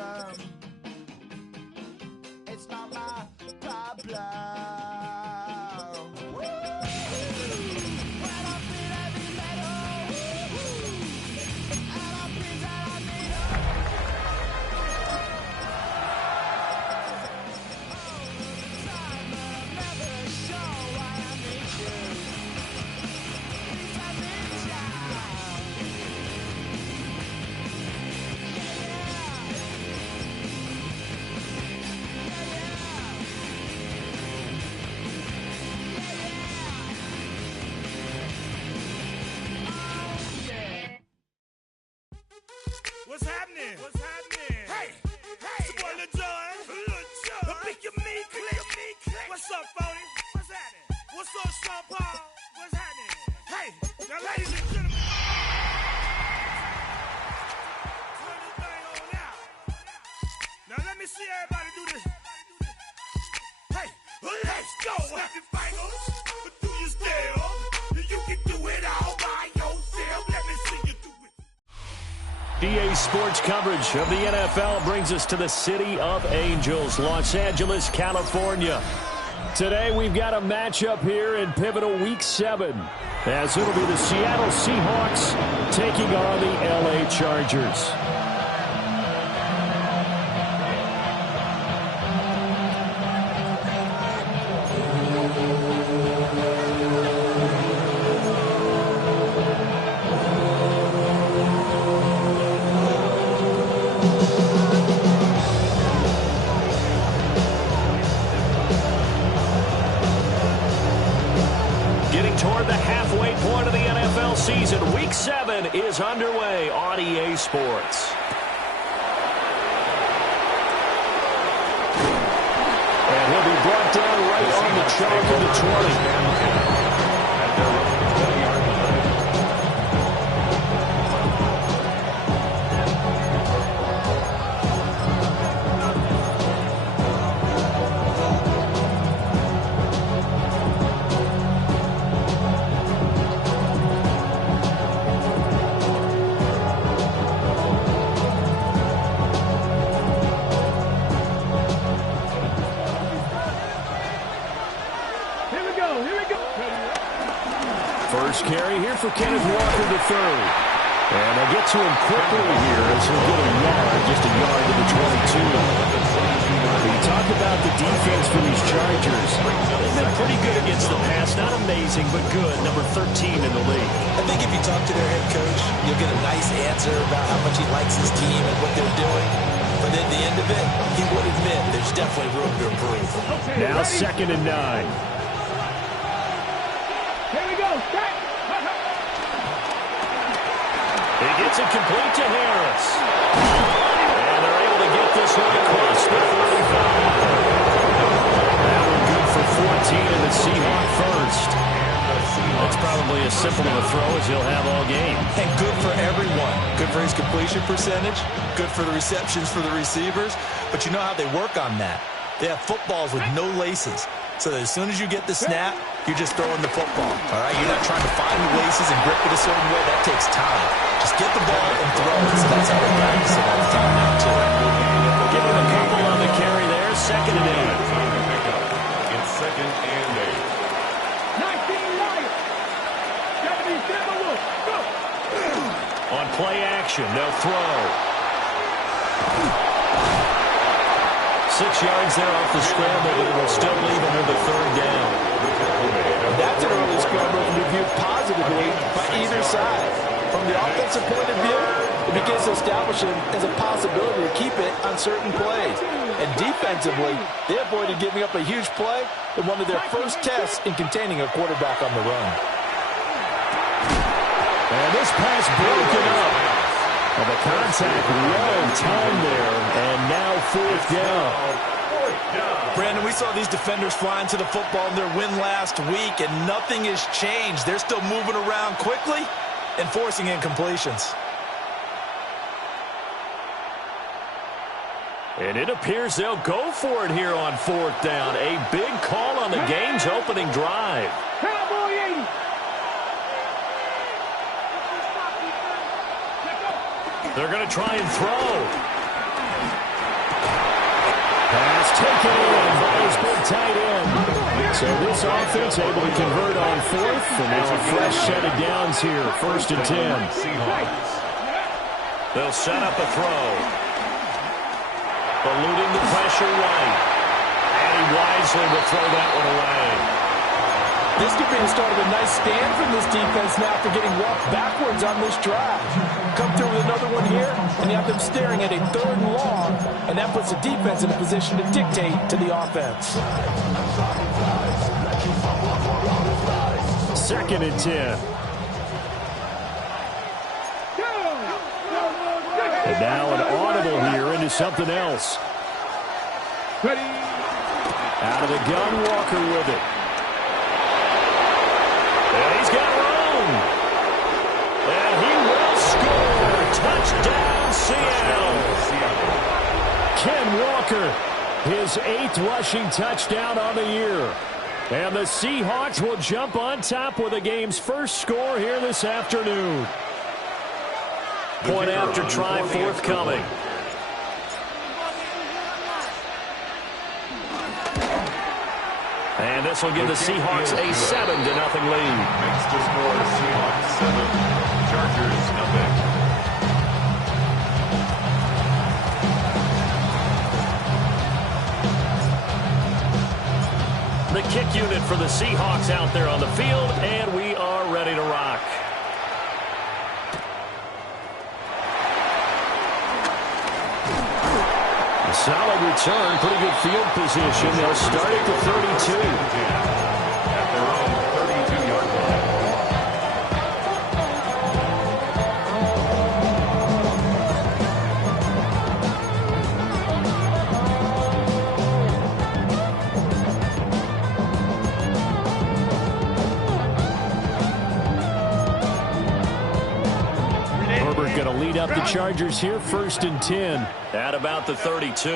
problem. It's not my problem. What's happening? What's happening? Hey, hey, it's your boy Lil Jon. The Pick Your Me Click. What's up, Phony? What's happening? What's up, Sean Paul? What's happening? Hey, now ladies and gentlemen, turn this thing on out. Now let me see everybody do this. Hey, let's go. Happy fingers, do you still? You can do it all by yourself. Let me see you do it. EA Sports coverage of the NFL brings us to the City of Angels, Los Angeles, California. Today we've got a matchup here in pivotal Week 7, as it'll be the Seattle Seahawks taking on the LA Chargers. Toward the halfway point of the NFL season, Week 7 is underway on EA Sports. And he'll be brought down right on the chalk of the 20. First carry here for Kenneth Walker III. And they'll get to him quickly here as he'll get a yard, just a yard to the 22. We talk about the defense for these Chargers. They've been pretty good against the pass. Not amazing, but good. Number 13 in the league. I think if you talk to their head coach, you'll get a nice answer about how much he likes his team and what they're doing. But at the end of it, he would admit there's definitely room to improve. Now 2nd and 9. He gets it complete to Harris. And they're able to get this one across the 35. That one good for 14 in the Seahawk first. That's probably as simple of a throw as he'll have all game. And good for everyone. Good for his completion percentage. Good for the receptions for the receivers. But you know how they work on that. They have footballs with no laces. So that as soon as you get the snap, you're just throwing the football. All right? You're not trying to find the laces and grip it a certain way. That takes time. Just get the ball and throw it. So that's how they practice it all the time now, too. Give him a couple on the carry there. 2nd and 8. It's 2nd and 8. On play action, they'll throw. 6 yards there off the scramble, but it'll still leave him with a 3rd down. That's an early scramble to be viewed positively by either side. From the offensive point of view, it begins to establish it as a possibility to keep it on certain plays. And defensively, they avoided giving up a huge play in one of their first tests in containing a quarterback on the run. And this pass broken up. Well, the contact well timed there, and now 4th down. Brandon, we saw these defenders flying to the football in their win last week, and nothing has changed. They're still moving around quickly and forcing incompletions. And it appears they'll go for it here on 4th down. A big call on the game's opening drive. They're going to try and throw. taken in by his big tight end. So this offense able to convert on fourth, and now a fresh set of downs here, 1st and 10. They'll set up a throw. Eluding the pressure right. And he wisely will throw that one away. This could be the start of a nice stand from this defense now for getting walked backwards on this drive. Come through with another one here, and you have them staring at a 3rd and long, and that puts the defense in a position to dictate to the offense. 2nd and 10. And now an audible here into something else. Out of the gun, Walker with it. And he's got room. And he will score. Touchdown, Seattle. Ken Walker, his 8th rushing touchdown on the year. And the Seahawks will jump on top with the game's first score here this afternoon. Point after try forthcoming. And this will give the Seahawks a 7-0 lead. Makes the score Seahawks 7, Chargers nothing. The kick unit for the Seahawks out there on the field, and we are ready to rock. A solid return, pretty good field position. They'll start at the 32. At their own 32-yard line. Herbert going to lead up the Chargers here, 1st and 10. At about the 32.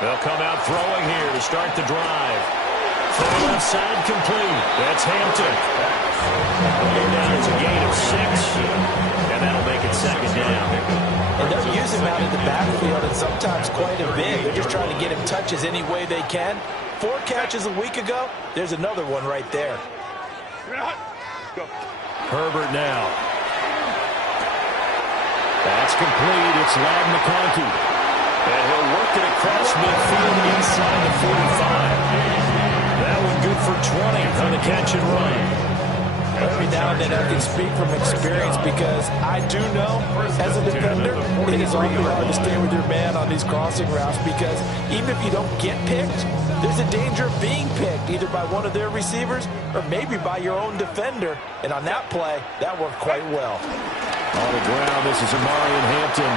They'll come out throwing here to start the drive. Throw left side complete. That's Hampton. They're down as a gain of 6. And that'll make it 2nd down. And they'll use him out in the backfield, and sometimes quite a bit. They're just trying to get him touches any way they can. 4 catches a week ago. There's another one right there. Herbert now. That's complete. It's Ladd McConkey. And he'll work it across midfield inside the 45. That one good for 20 on the catch and run. Every now and then I can speak from experience because I do know, as a defender, it is awfully hard to stay with your man on these crossing routes because even if you don't get picked, there's a danger of being picked either by one of their receivers or maybe by your own defender. And on that play, that worked quite well. On the ground, this is Amarian Hampton.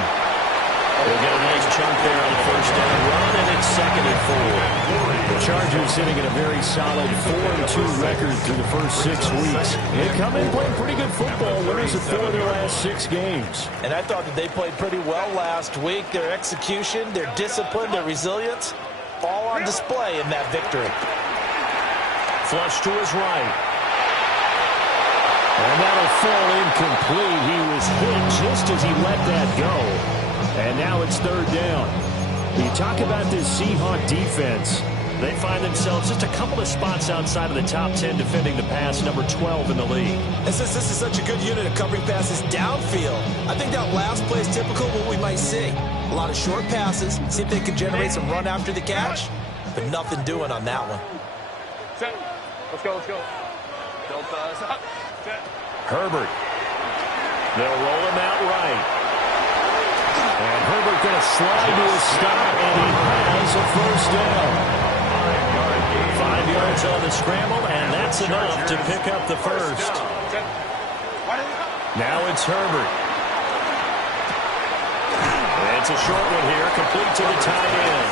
They'll get a nice chunk there on the 1st down run, and it's 2nd and 4. The Chargers sitting at a very solid 4-2 record through the first 6 weeks. They come in playing pretty good football, winners of 4 of their last 6 games. And I thought that they played pretty well last week. Their execution, their discipline, their resilience, all on display in that victory. Flush to his right. And that'll fall incomplete. He was hit just as he let that go. And now it's 3rd down. You talk about this Seahawk defense. They find themselves just a couple of spots outside of the top 10 defending the pass, number 12 in the league. And since this is such a good unit of covering passes downfield, I think that last play is typical of what we might see. A lot of short passes, see if they can generate some run after the catch, but nothing doing on that one. Set. Let's go, let's go. Don't stop. Set. Herbert. They'll roll him out right. And Herbert going to slide to a stop, and he has a 1st down. 5 yards on the scramble, and that's enough to pick up the 1st. Now it's Herbert. And it's a short one here, complete to the tight end.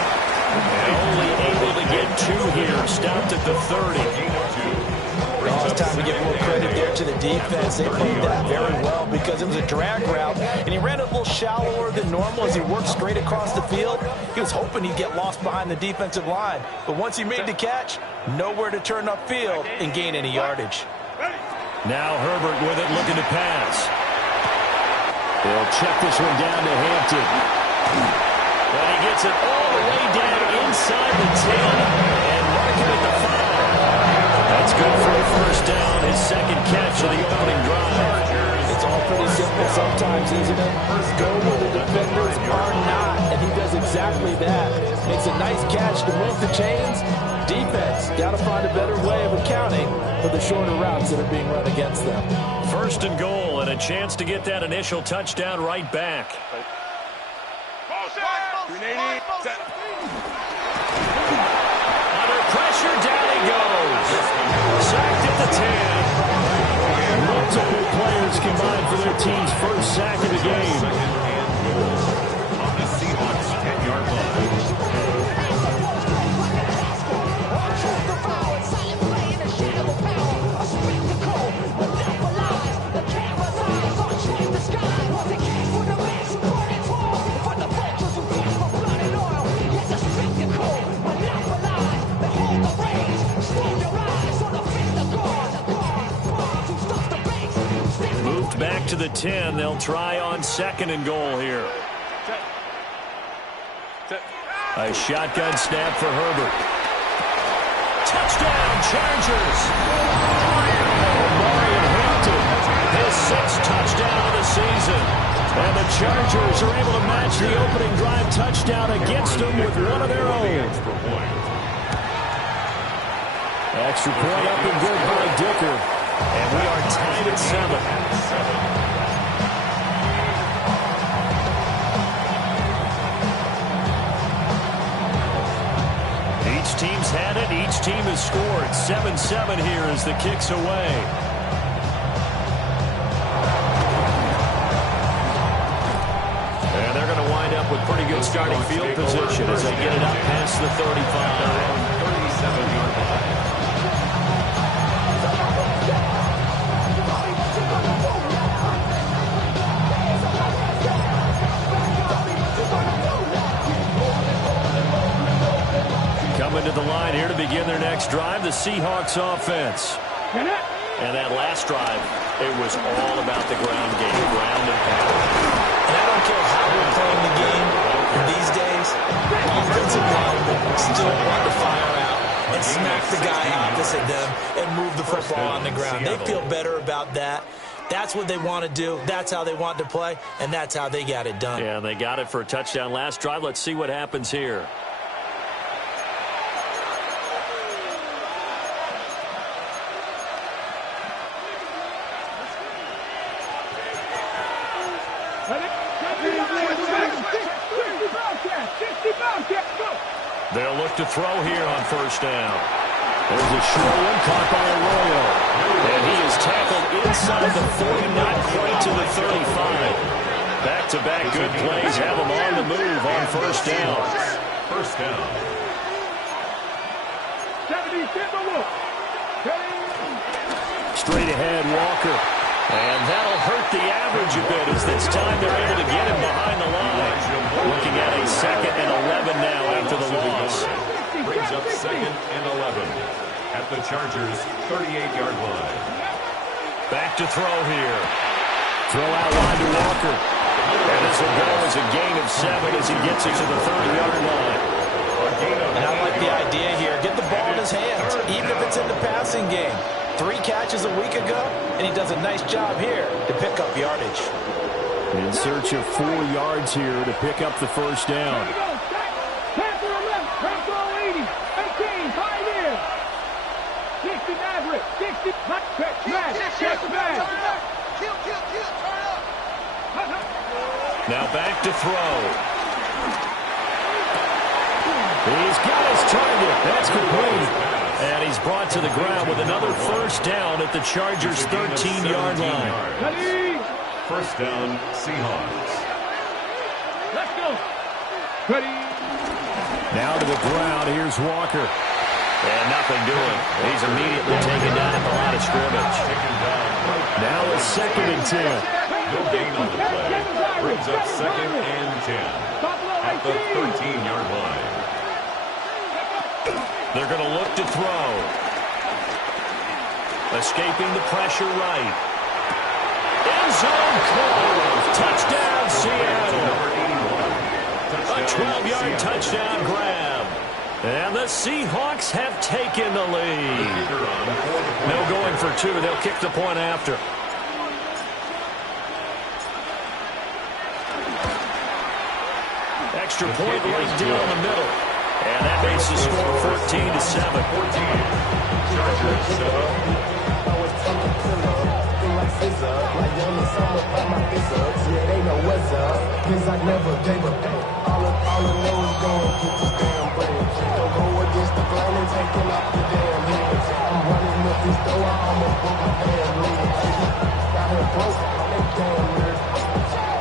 And only able to get 2 here, stopped at the 30. Oh, it's time to give more credit there to the defense. They played that very well because it was a drag route, and he ran it a little shallower than normal as he worked straight across the field. He was hoping he'd get lost behind the defensive line, but once he made the catch, nowhere to turn upfield and gain any yardage. Now Herbert with it, looking to pass. They'll check this one down to Hampton. And he gets it all the way down inside the 10 and marking at the 5. That's good for a first down, his second catch of the opening drive. It's all pretty simple sometimes, isn't it? Go where the defenders are not, and he does exactly that. Makes a nice catch to move the chains. Defense, got to find a better way of accounting for the shorter routes that are being run against them. First and goal, and a chance to get that initial touchdown right back. Under pressure, down he goes. Sacked at the 10. Multiple players combined for their team's first sack of the game. On the Seahawks 10-yard line. Moved back to the 10. They'll try on second and goal here. A shotgun snap for Herbert. Touchdown, Chargers! Omarion Hampton, his 6th touchdown of the season. And the Chargers are able to match the opening drive touchdown against them with one of their own. Extra point up and good by Dicker. And we are tied at 7. Each team's had it. Each team has scored. 7-7 here as the kick's away. And they're going to wind up with pretty good starting field position as they get it up past the 35. 37-yard line. Coming to the line here to begin their next drive, the Seahawks offense. And that last drive, it was all about the ground game, ground and pound. And I don't care how we're playing the game these days, offensive linemen still want to fire out and smack the guy opposite them and move the football on the ground. They feel better about that. That's what they want to do. That's how they want to play, and that's how they got it done. Yeah, and they got it for a touchdown last drive. Let's see what happens here. They'll look to throw here on first down. There's a short one caught by Arroyo. And he is tackled inside the 40, not quite to the 35. Back-to-back good plays have him on the move on first down. First down. Straight ahead, Walker. And that'll hurt the average a bit as this time they're able to get him behind the line. Looking at a 2nd and 11 now after the loss. Brings up 2nd and 11 at the Chargers' 38-yard line. Back to throw here. Throw out wide to Walker. And this will go as a gain of 7 as he gets it to the 30-yard line. And I like the idea here. Get the ball in his hands, even if it's in the passing game. 3 catches a week ago, and he does a nice job here to pick up yardage. In search of 4 yards here to pick up the first down. Now back to throw. He's got his target. That's complete. And he's brought to the ground with another first down at the Chargers' 13-yard line. First down, Seahawks. Let's go. Ready. Now to the ground. Here's Walker. And nothing doing. He's immediately taken down at the line of scrimmage. Now it's 2nd and 10. No gain on the play. Brings up 2nd and 10 at the 13-yard line. They're going to look to throw. Escaping the pressure right. End zone call. Touchdown, Seattle. A 12-yard touchdown grab. And the Seahawks have taken the lead. No going for two. They'll kick the point after. Extra point right down the middle. And that makes the score 14-7. 14.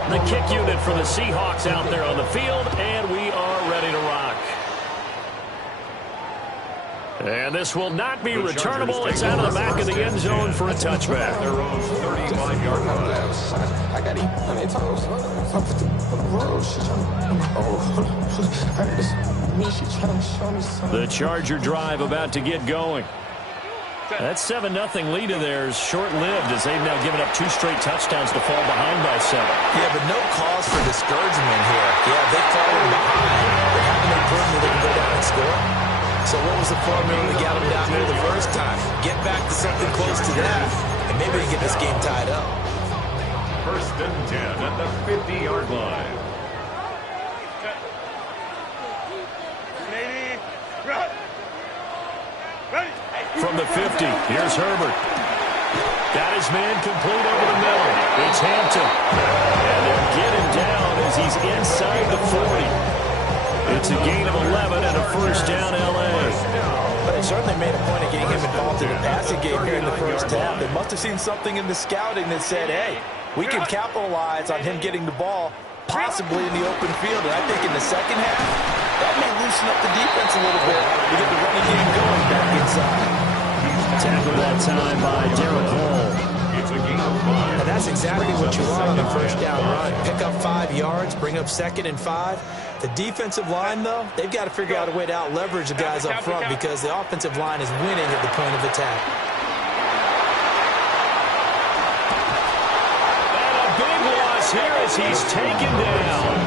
The kick unit for the Seahawks out there on the field, and we are ready to rock. And this will not be returnable. It's out of the back of the end zone for a touchback. Their own 35-yard line. I got him on their toes. The Charger drive about to get going. That 7-0 lead of theirs short-lived as they've now given up 2 straight touchdowns to fall behind by 7. Yeah, but no cause for discouragement here. Yeah, they've fallen behind, but haven't they proven that they can go down and score? So what was the formula that got them down here the first time? Get back to something close to that, and maybe they get this game tied up. 1st and 10 at the 50-yard line. From the 50, here's Herbert. Got his man complete over the middle. It's Hampton. And they'll get him down as he's inside the 40. It's a gain of 11 and a first down, L.A. But they certainly made a point of getting him involved in the passing game here in the first half. They must have seen something in the scouting that said, hey, we can capitalize on him getting the ball, possibly in the open field. And I think in the second half, that may loosen up the defense a little bit to get the running game going back inside. Tackled that time by Derek Hall. It's a gain of 5. And that's exactly what you want on a first down run. Pick up 5 yards, bring up 2nd and 5. The defensive line, though, they've got to figure out a way to out-leverage the guys up front because the offensive line is winning at the point of attack. And a big loss here as he's taken down.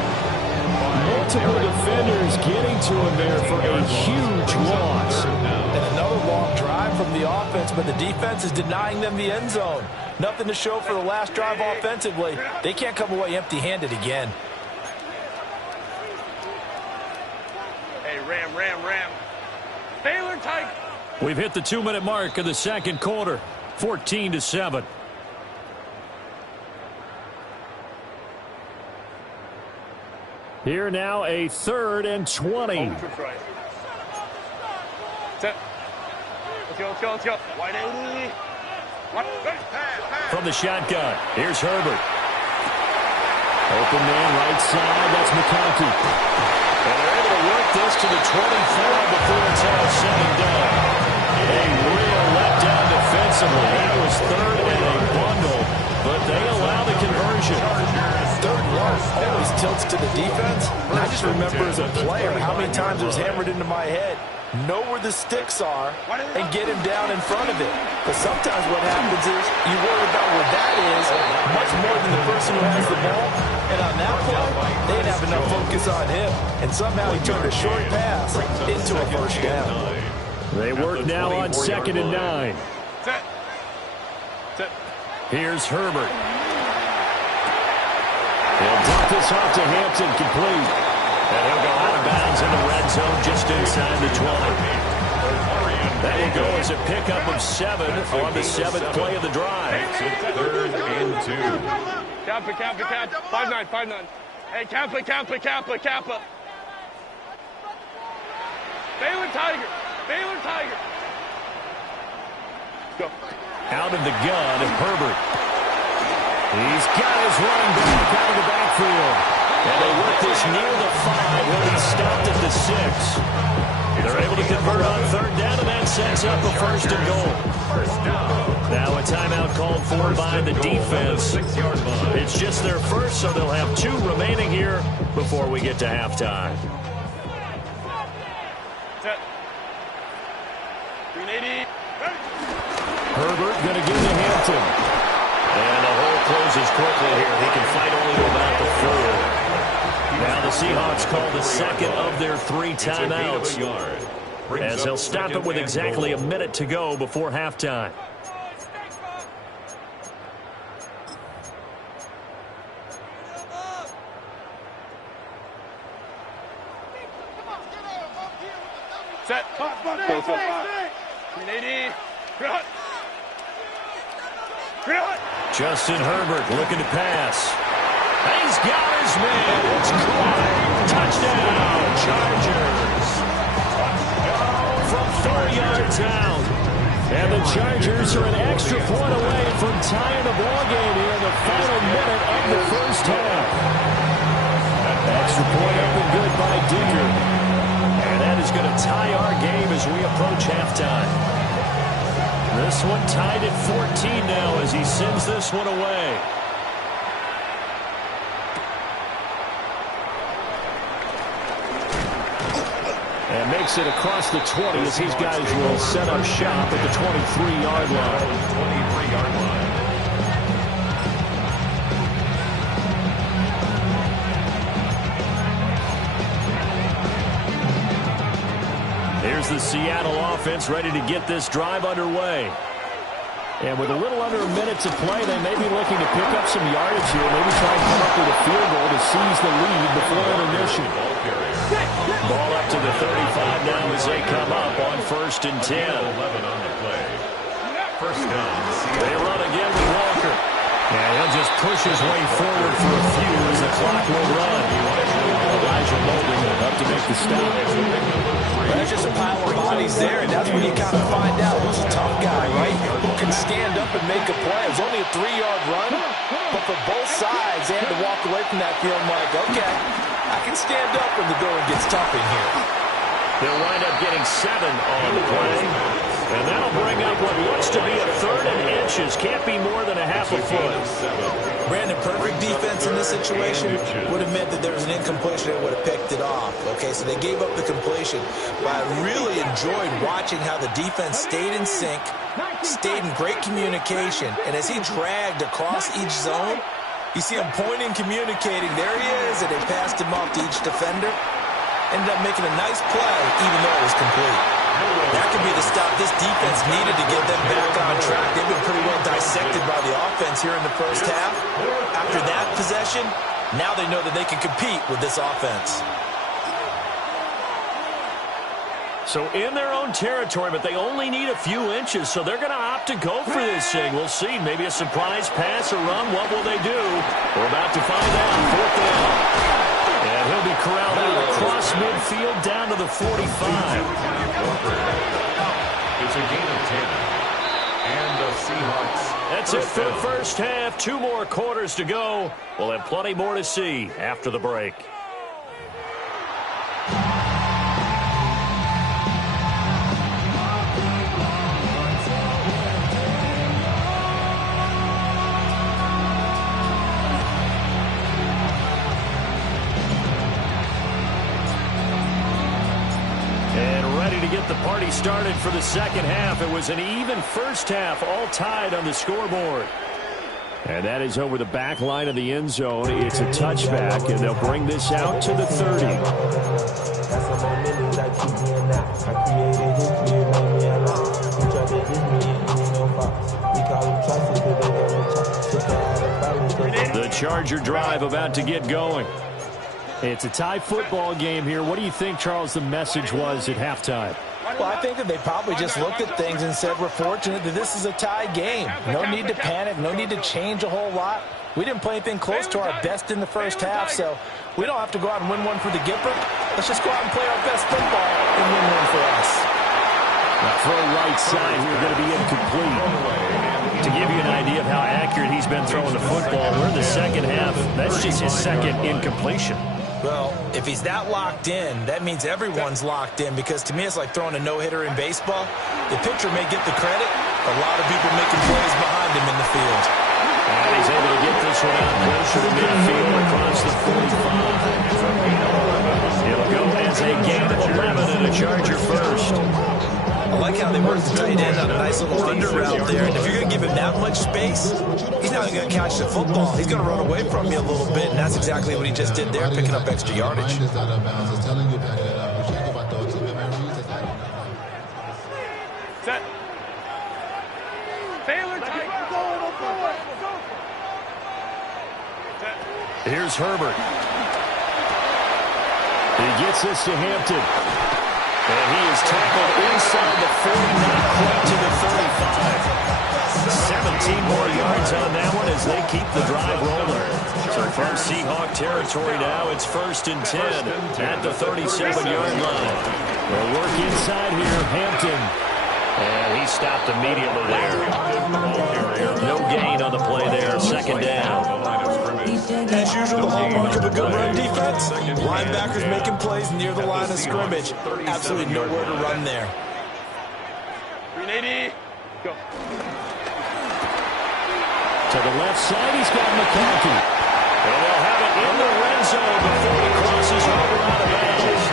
Multiple defenders getting to him there for a huge loss. And another long drive from the offense, but the defense is denying them the end zone. Nothing to show for the last drive offensively. They can't come away empty-handed again. Hey, Ram. Baylor Tiger. We've hit the 2-minute mark of the second quarter. 14-7. Here now a 3rd and 20. Let's go. Wide eighty. From the shotgun, here's Herbert. Open man right side, that's McConkey. And they're able to work this to the 24 before it's all said and done. A real letdown defensively. That was 3rd and a bundle, but they allow the conversion. 3rd and 1 always tilts to the defense. And I just remember as a player how many times it was hammered into my head. Know where the sticks are and get him down in front of it. But sometimes what happens is you worry about where that is much more than the person who has the ball. And on that play, they didn't have enough focus on him. And somehow he turned a short pass into a first down. They work now on 2nd and 9. Here's Herbert. He'll dump this off to Hampton, complete. And he'll go out of bounds in the red zone just inside the 20. That will go as a pickup of 7 on the 7th play of the drive. 3rd and 2. Kappa. 5-9. Hey, Kappa. Baylor Tiger. Go. Out of the gun, Herbert. He's got his running back out of the backfield. And they work this near the 5 when he stopped at the 6. They're able to convert on 3rd down, and that sets up a 1st and goal. Now a timeout called for by the defense. It's just their first, so they'll have 2 remaining here before we get to halftime. Set. 380. Herbert going to give to Hampton. And the hole closes quickly here. He can fight only to about the 4. Now the Seahawks call the second of their 3 timeouts, as they'll stop it with exactly a minute to go before halftime. Set. Justin Herbert looking to pass. He's got his man. It's caught. Touchdown, Chargers. From 4 yards out. And the Chargers are an extra point away from tying the ball game here in the final minute of the first half. Extra point up and good by Dicker. And that is going to tie our game as we approach halftime. This one tied at 14 now as he sends this one away. And makes it across the 20 as these guys will set up shop at the 23-yard line. 23-yard line. Here's the Seattle offense ready to get this drive underway. And with a little under a minute to play, they may be looking to pick up some yardage here. Maybe try and come up with a field goal to seize the lead before intermission. Ball up to the 35 now as they come up on 1st and 10. 11 on the play. First down. They run again with Walker. And he'll just push his way forward for a few as the clock will run. Elijah Molden up to make the stop. There's just a pile of bodies there, and that's when you kind of find out who's a tough guy, right? Who can stand up and make a play. It was only a 3-yard run, but for both sides, they had to walk away from that feeling like, okay, I can stand up when the going gets tough in here. They'll wind up getting 7 on the play. And that'll bring up what looks to be a 3rd and inches. Can't be more than a half a foot. Brandon, perfect defense in this situation would have meant that there was an incompletion that would have picked it off. Okay, so they gave up the completion. But I really enjoyed watching how the defense stayed in sync, stayed in great communication. And as he dragged across each zone, you see him pointing, communicating. There he is, and they passed him off to each defender. Ended up making a nice play, even though it was complete. That could be the stop this defense needed to get them back on track. They've been pretty well dissected by the offense here in the first half. After that possession, now they know that they can compete with this offense. So in their own territory, but they only need a few inches, so they're going to opt to go for this thing. We'll see. Maybe a surprise pass or run. What will they do? We're about to find out. 4th down. And he'll be corralled out across midfield down to the 45. It's a gain of 10. And the Seahawks. That's it for the first half. 2 more quarters to go. We'll have plenty more to see after the break. Get the party started for the second half. It was an even first half, all tied on the scoreboard. And that is over the back line of the end zone. It's a touchback, and they'll bring this out to the 30. The Charger drive about to get going. It's a tie football game here. What do you think, Charles, the message was at halftime? Well, I think that they probably just looked at things and said, we're fortunate that this is a tie game. No need to panic. No need to change a whole lot. We didn't play anything close to our best in the first half, so we don't have to go out and win one for the Gipper. Let's just go out and play our best football and win one for us. The throw right side here going to be incomplete. To give you an idea of how accurate he's been throwing the football, we're in the second half. That's just his second incompletion. Well, if he's that locked in, that means everyone's locked in, because to me it's like throwing a no-hitter in baseball. The pitcher may get the credit, a lot of people making plays behind him in the field. And he's able to get this one out closer to midfield across the 45. It'll go as a gain of 11 and a Charger first. I like how they work the tight end on a nice little under route there. And if you're going to give him that much space, he's not going to catch the football. He's going to run away from you a little bit, and that's exactly what he just did there, picking up extra yardage. Set. Taylor, tight. Here's Herbert. He gets this to Hampton. And he is tackled inside the 40, not quite to the 35. 17 more yards on that one as they keep the drive rolling. So from Seahawk territory now, it's 1st and 10 at the 37-yard line. They'll work inside here, Hampton. And he stopped immediately there. No gain on the play there, 2nd down. As usual, the hallmark of a good run defense, linebackers making plays near the line of scrimmage. Absolutely nowhere to run there. 380. Go. To the left side, he's got McConkey. And they'll have it in the red zone before he crosses over out of bounds.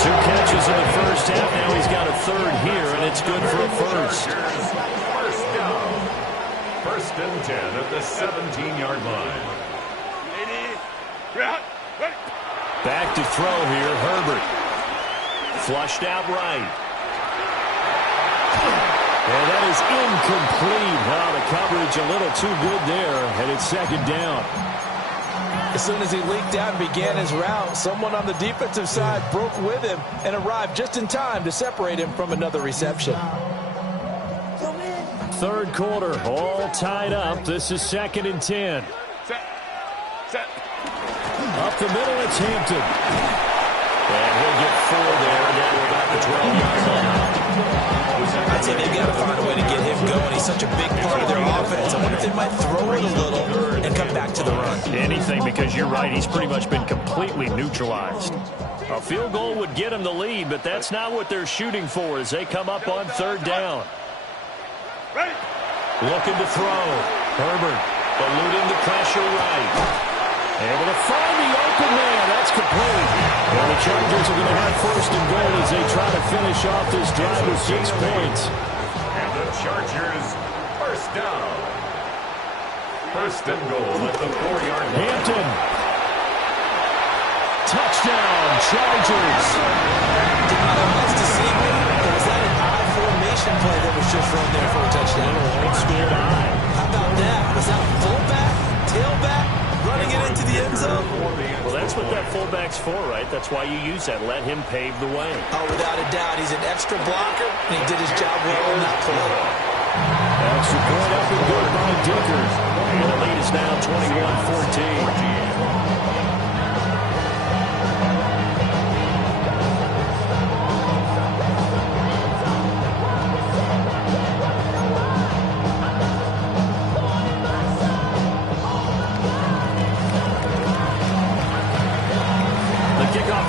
2 catches in the first half. Now he's got a 3rd here, and it's good for a 1st. First down. 1st and 10 at the 17-yard line. Back to throw here, Herbert. Flushed out right. And that is incomplete. Wow, the coverage a little too good there, and it's 2nd down. As soon as he leaked out and began his route, someone on the defensive side broke with him and arrived just in time to separate him from another reception. 3rd quarter, all tied up. This is 2nd and 10. Set. Up the middle, it's Hampton. And he'll get 4 there, down to about the 12-yard line. I'd say they've got to find a way to get him going. He's such a big part of their offense. I wonder if they might throw it a little and come back to the run. Anything, because you're right, he's pretty much been completely neutralized. A field goal would get him the lead, but that's not what they're shooting for as they come up on 3rd down. Looking to throw. Herbert eluding the pressure right. Able to find the open man. That's complete. Well, the Chargers are going to have 1st and goal as they try to finish off this drive with 6 points. And the Chargers, 1st down. 1st and goal at the 4-yard line. Hampton. Touchdown, Chargers. Did not have much to see here. Was that an I formation play that was just run there for a touchdown? Old school I. How about that? Was that a fullback, tailback, running it into the end zone? Well, that's what that fullback's for, right? That's why you use that. Let him pave the way. Oh, without a doubt. He's an extra blocker, and he did his job well on that play. Extra point up and good by Dicker. And the lead is now 21-14.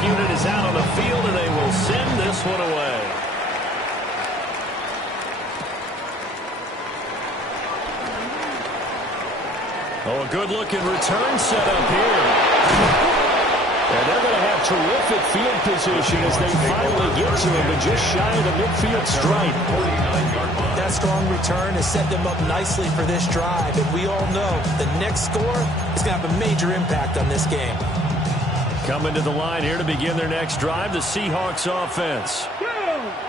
Unit is out on the field, and they will send this one away. Oh, a good-looking return set up here. And they're going to have terrific field position as they finally get to him, but just shy of the midfield stripe. That strong return has set them up nicely for this drive, and we all know the next score is going to have a major impact on this game. Coming to the line here to begin their next drive, the Seahawks offense.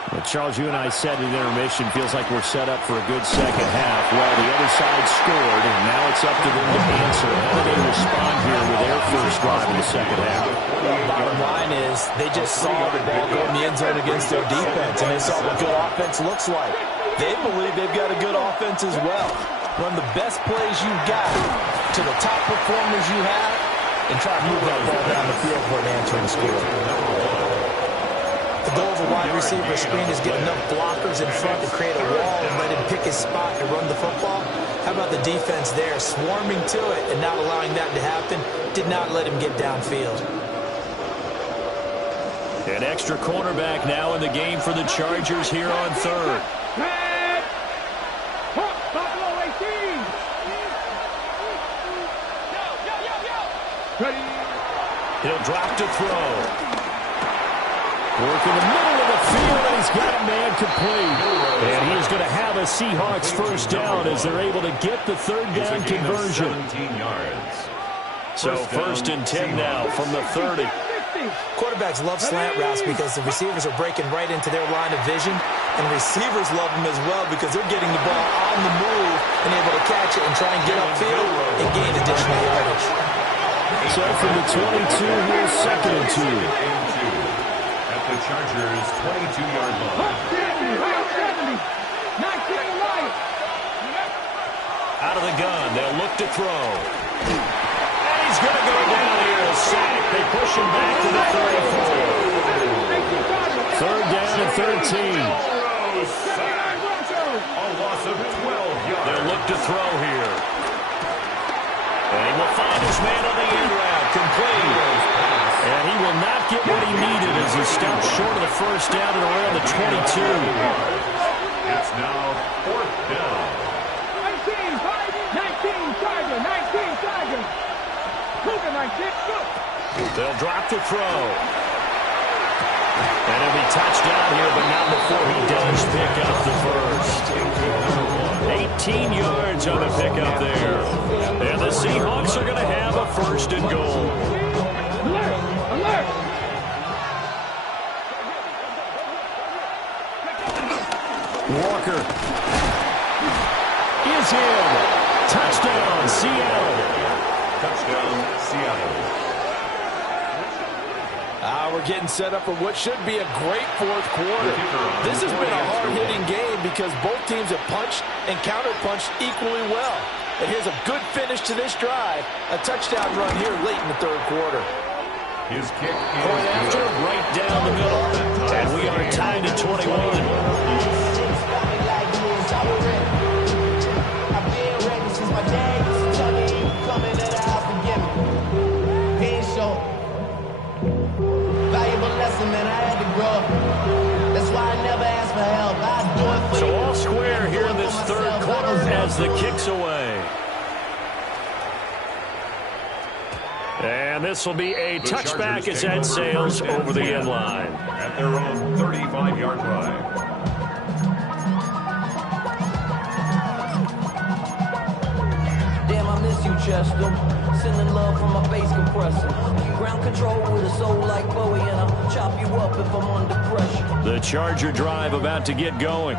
Well, Charles, you and I said in intermission, feels like we're set up for a good second half. Well, the other side scored, and now it's up to them to answer. How do they respond here with their first drive in the second half? Bottom line is they just saw the ball go in the end zone against their defense, and they saw what good offense looks like. They believe they've got a good offense as well. Run the best plays you've got to the top performers you have, and try to move that ball down the field for an answering score. The goal of a wide receiver screen is get enough blockers in front to create a wall and let him pick his spot to run the football. How about the defense there, swarming to it and not allowing that to happen? Did not let him get downfield. An extra cornerback now in the game for the Chargers here on third. He'll drop to throw. Work in the middle of the midfield, and he's got a man complete. And he is going to have a Seahawks first down as they're able to get the third down conversion. 17 yards. So first and 10 now from the 30. Quarterbacks love slant routes because the receivers are breaking right into their line of vision, and receivers love them as well because they're getting the ball on the move and able to catch it and try and get upfield and gain additional yardage. So from the 22, here's second and 2. At the Chargers' 22-yard line. Out of the gun, they'll look to throw. And he's going to go down here, a sack. They push him back to the 34. Third down and 13. A loss of 12 yards. They'll look to throw here. And he will find his man on the end route, complete. And he will not get what he needed as he stopped short of the first down and around the 22. It's now fourth down. 19 Tiger. They'll drop the throw. And he'll be touched down here, but not before he does pick up the first. 18 yards on the pickup there. And the Seahawks are going to have a first and goal. Alert! Walker is in. Touchdown, Seattle. Touchdown, Seattle. We're getting set up for what should be a great fourth quarter. This has been a hard-hitting game because both teams have punched and counter-punched equally well. And here's a good finish to this drive. A touchdown run here late in the third quarter. His kick is Point after, right down the middle. And we are tied at 21. Man, I had to grow up. That's why I never asked for help. I do it for so you. all square here in this third quarter as the kick's away. And this will be a touchback as that sails over the end line. At their own 35-yard line. Damn, I miss you, Chester. Sending love from my bass compressor. Ground control with a soul like Bowie, and I'll chop you up if I'm under pressure. The Charger drive about to get going.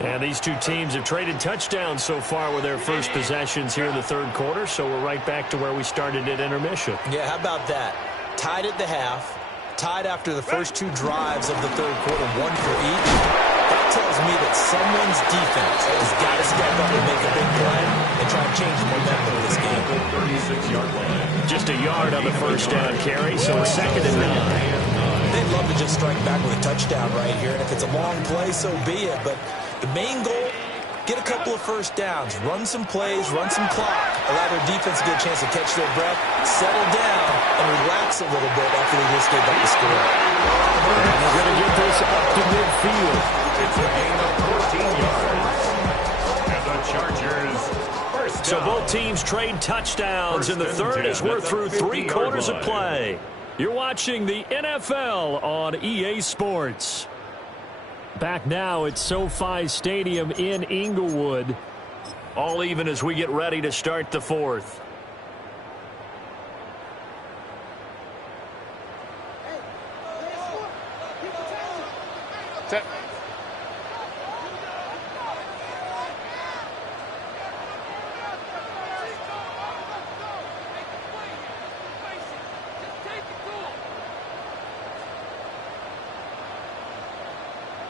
And these two teams have traded touchdowns so far with their first possessions here in the third quarter, so we're right back to where we started at intermission. Yeah, how about that? Tied at the half, tied after the first two drives of the third quarter, one for each. That tells me that someone's defense has got to step up and make a big play and try and change the momentum of this game. 36-yard line. Just a yard on the first down carry, so a second and 9. They'd love to just strike back with a touchdown right here, and if it's a long play, so be it. But the main goal, get a couple of first downs, run some plays, run some clock, allow their defense to get a chance to catch their breath, settle down, and relax a little bit after they just gave up the score. And they're going to get this up to midfield. It's a gain of 14 yards. And the Chargers first down. So both teams trade touchdowns in the third as we're through 3 quarters of play. You're watching the NFL on EA Sports. Back now at SoFi Stadium in Inglewood. All even as we get ready to start the fourth. Set.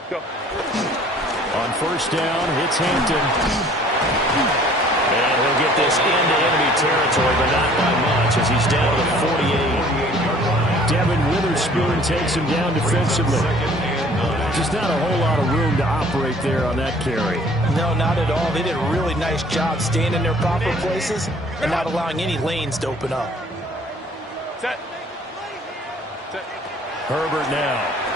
Go. On first down, it's Hampton. And he'll get this into enemy territory, but not by much as he's down to the 48. Devin Witherspoon takes him down defensively. Just not a whole lot of room to operate there on that carry. No, not at all. They did a really nice job staying in their proper places and not allowing any lanes to open up. Set. Set. Herbert now.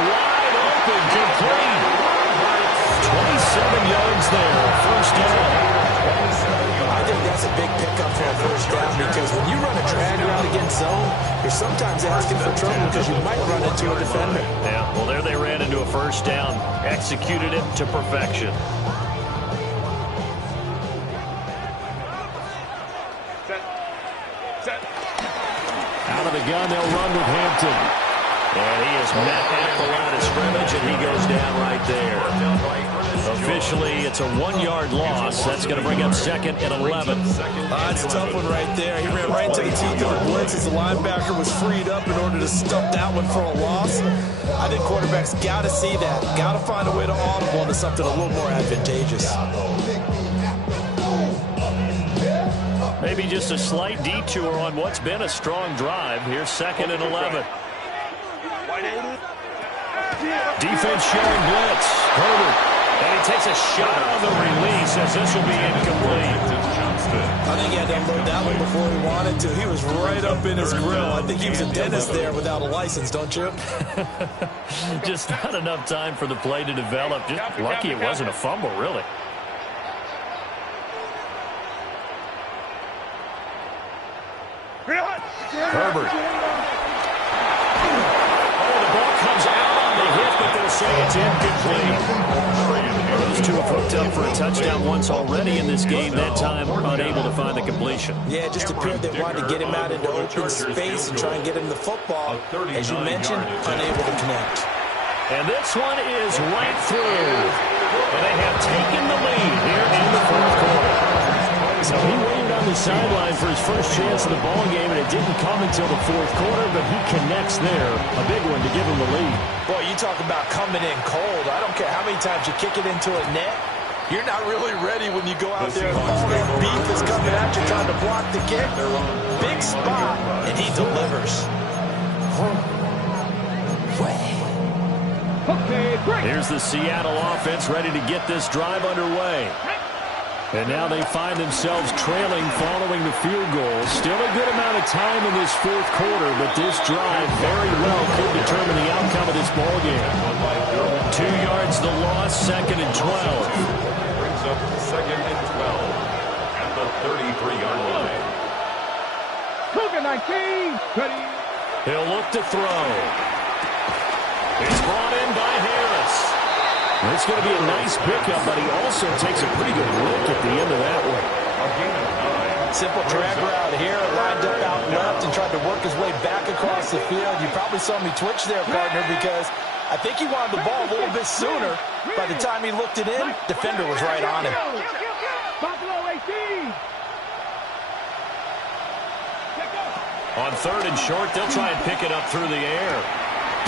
Wide open, complete. 27 yards there, first down. I think that's a big pickup for a first down because when you run a drag route against zone, you're sometimes asking for trouble because you might run into a defender. Yeah, well, there they ran into a first down. Executed it to perfection. Out of the gun, they'll run with Hampton. And he is met at the line of scrimmage, and he goes down right there. Officially, it's a 1-yard loss. That's going to bring up 2nd and 11. That's a tough one right there. He ran right into the teeth of the blitz as the linebacker was freed up in order to stump that one for a loss. I think quarterbacks got to see that. Got to find a way to audible into something a little more advantageous. Maybe just a slight detour on what's been a strong drive. Here's 2nd and 11. Defense showing blitz. Herbert. And he takes a shot on the release as this will be incomplete. I think he had to unload that one before he wanted to. He was right up in his grill. I think he was a dentist there without a license, don't you? Just not enough time for the play to develop. Just lucky it wasn't a fumble, really. Herbert. Oh, the ball comes out on the hit, but they'll say it's incomplete. Those two have hooked up for a touchdown once already in this game. That time, unable to find the completion. Yeah, it just appeared they wanted to get him out into open space and try and get him the football. As you mentioned, unable to connect. And this one is right through. And they have taken the lead here in the 4th quarter. So he waited on the sideline for his first chance in the ball game, and it didn't come until the 4th quarter, but he connects there. A big one to give him the lead. Boy, you talk about coming in cold. I don't care how many times you kick it into a net. You're not really ready when you go out there and all that beef is coming at you trying to block the kick. Big spot, and he delivers. Here's the Seattle offense ready to get this drive underway. And now they find themselves trailing following the field goal. Still a good amount of time in this 4th quarter, but this drive very well could determine the outcome of this ball game. 2 yards the loss, 2nd and 12. Brings up 2nd and 12 at the 33-yard line. Cougar 19, ready. He'll look to throw. It's brought in by Harris. It's going to be a nice pickup, but he also takes a pretty good look at the end of that one. Simple drag route here, lined up out left and tried to work his way back across the field. You probably saw me twitch there, partner, because I think he wanted the ball a little bit sooner. By the time he looked it in, defender was right on him. On 3rd and short, they'll try and pick it up through the air.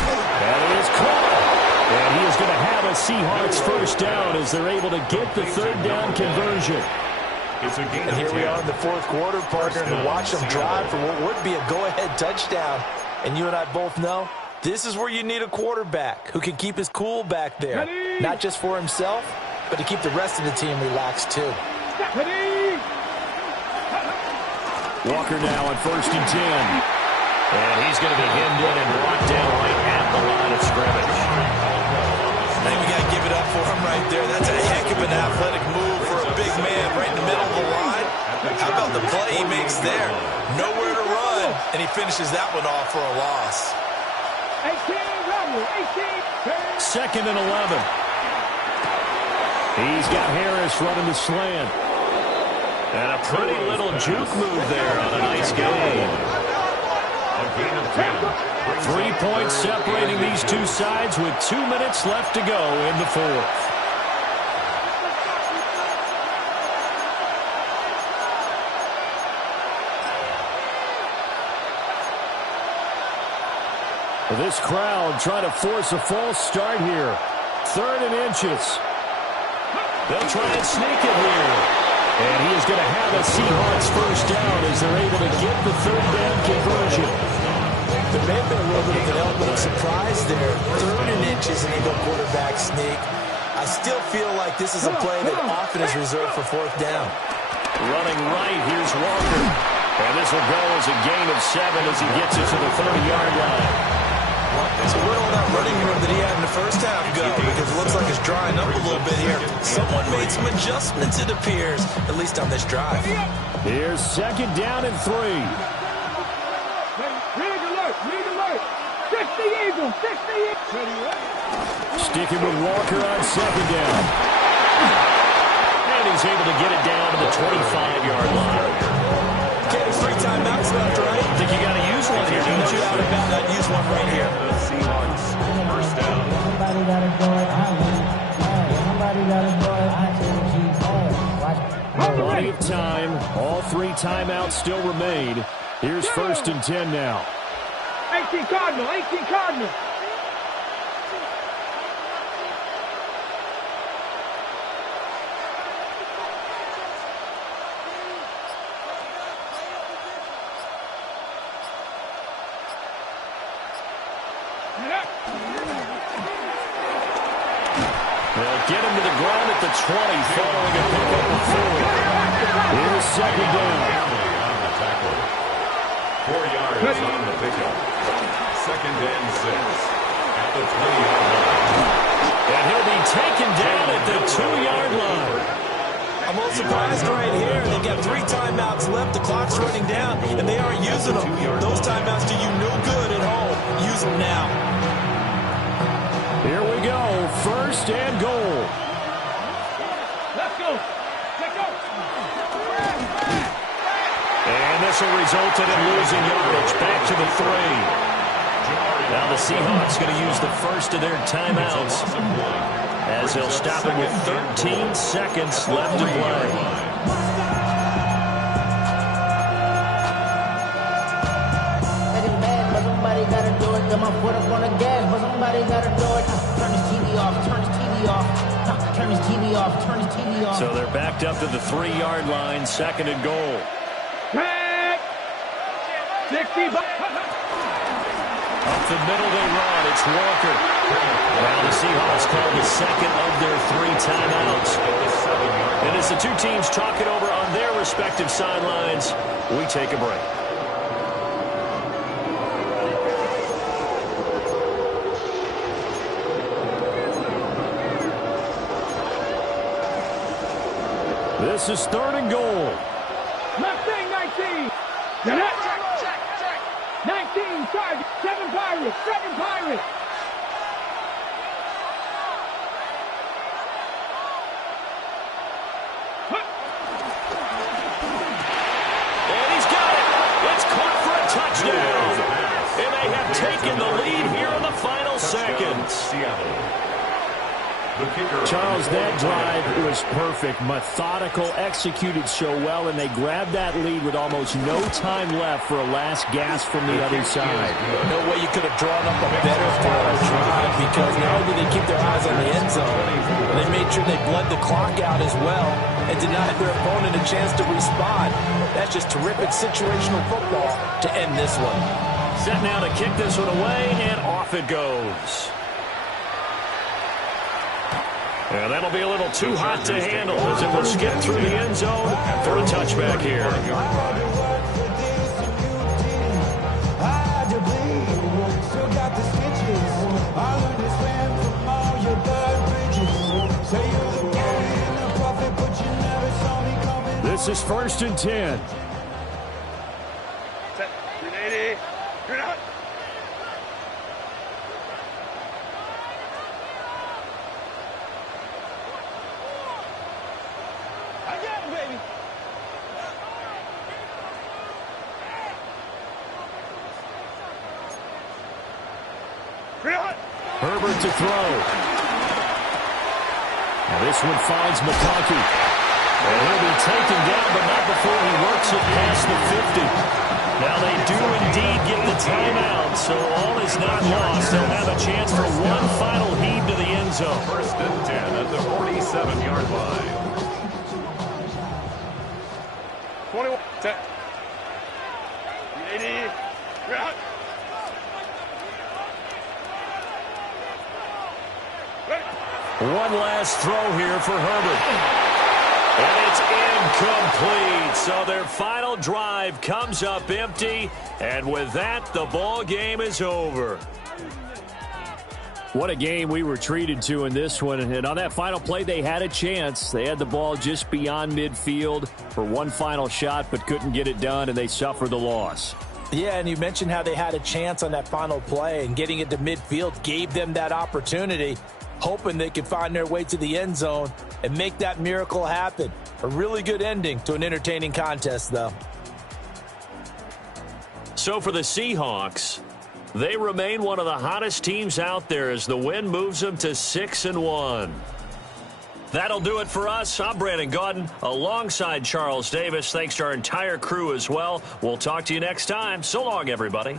And it is caught. And he is going to have a Seahawks first down as they're able to get the 3rd down conversion. And here we are in the 4th quarter, partner, to watch them drive for what would be a go-ahead touchdown. And you and I both know this is where you need a quarterback who can keep his cool back there. Not just for himself, but to keep the rest of the team relaxed too. Walker now on 1st and 10. And he's going to be hemmed in and brought down right at the line of scrimmage. I think we got to give it up for him right there. That's a heck of an athletic move for a big man right in the middle of the line. How about the play he makes there? Nowhere to run, and he finishes that one off for a loss. 2nd and 11. He's got Harris running the slant. And a pretty little juke move there on a nice game. 3 points separating these two sides with 2 minutes left to go in the 4th. This crowd trying to force a false start here. 3rd and inches. They'll try and sneak it here. And he is going to have a Seahawks first down as they're able to get the 3rd down conversion. There may have been a little bit of an element of surprise there. 3rd and inches and they go quarterback sneak. I still feel like this is a play that often is reserved for 4th down. Running right, here's Walker. And this will go as a gain of 7 as he gets it to the 30-yard line. So where did all that running room that he had in the first half go? Because it looks like it's drying up a little bit here. Someone made some adjustments, it appears, at least on this drive. Here's 2nd down and 3. Sticking with Walker on second down. And he's able to get it down to the 25-yard line. Okay, there's 3 timeouts left, right? I think you got to use one here, don't you? Out of bounds, I'd use one right here. The Seahawks, first down. Somebody got to do it. Somebody got to do it. Plenty of time. All 3 timeouts still remain. Here's 1st and 10 now. 18 Cardinal, 18 Cardinal. They'll get him to the ground at the 20 following a pickup of 4. Here's 2nd down. On the tackle. 4 yards on the pickup. 2nd and 6 at the 20-yard line. And he'll be taken down at the 2-yard line. I'm a little surprised right here. They've got 3 timeouts left. The clock's running down, and they aren't using them. Those timeouts do you no good at home. Use them now. Here we go. 1st and goal. Let's go. Let's go. And this will result in him losing yardage. Back to the 3. Now the Seahawks going to use the first of their timeouts as they'll stop it with 13 seconds left to play. Somebody got to do it. Got my foot up on the gas, but somebody got to do it. Turn his TV off. Turn his TV off. Turn his TV off. Turn his TV off. So they're backed up to the 3-yard line. 2nd and goal. 60. Up the middle they run. It's Walker. Now the Seahawks call the 2nd of their 3 timeouts. And as the 2 teams talk it over on their respective sidelines, we take a break. This is 3rd and goal. Left thing, 19. Check. 19, target. 7 Pirates. 7 Pirates. And he's got it. It's caught for a touchdown. And they have taken the lead here in the final seconds. Charles, that drive was perfect. Methodical, executed so well, and they grabbed that lead with almost no time left for a last gasp from the other side. No way you could have drawn up a better final drive, because not only did they keep their eyes on the end zone, they made sure they bled the clock out as well and denied their opponent a chance to respond. That's just terrific situational football to end this one. Set now to kick this one away, and off it goes. And that'll be a little too hot to handle as it will skip through the end zone for a touchback here. This is 1st and 10. Set. 380. You're not. Herbert to throw. Now this one finds McConkey. And he'll be taken down, but not before he works it past the 50. Now they do indeed get the timeout, so all is not lost. They'll have a chance for one final heave to the end zone. 1st and 10 at the 47-yard line. 21. 10. 80. You're out. One last throw here for Herbert. And it's incomplete. So their final drive comes up empty. And with that, the ball game is over. What a game we were treated to in this one. And on that final play, they had a chance. They had the ball just beyond midfield for one final shot, but couldn't get it done, and they suffered the loss. Yeah, and you mentioned how they had a chance on that final play, and getting it to midfield gave them that opportunity, hoping they could find their way to the end zone and make that miracle happen. A really good ending to an entertaining contest, though. So for the Seahawks, they remain one of the hottest teams out there as the win moves them to 6-1. That'll do it for us. I'm Brandon Gaudin alongside Charles Davis. Thanks to our entire crew as well. We'll talk to you next time. So long, everybody.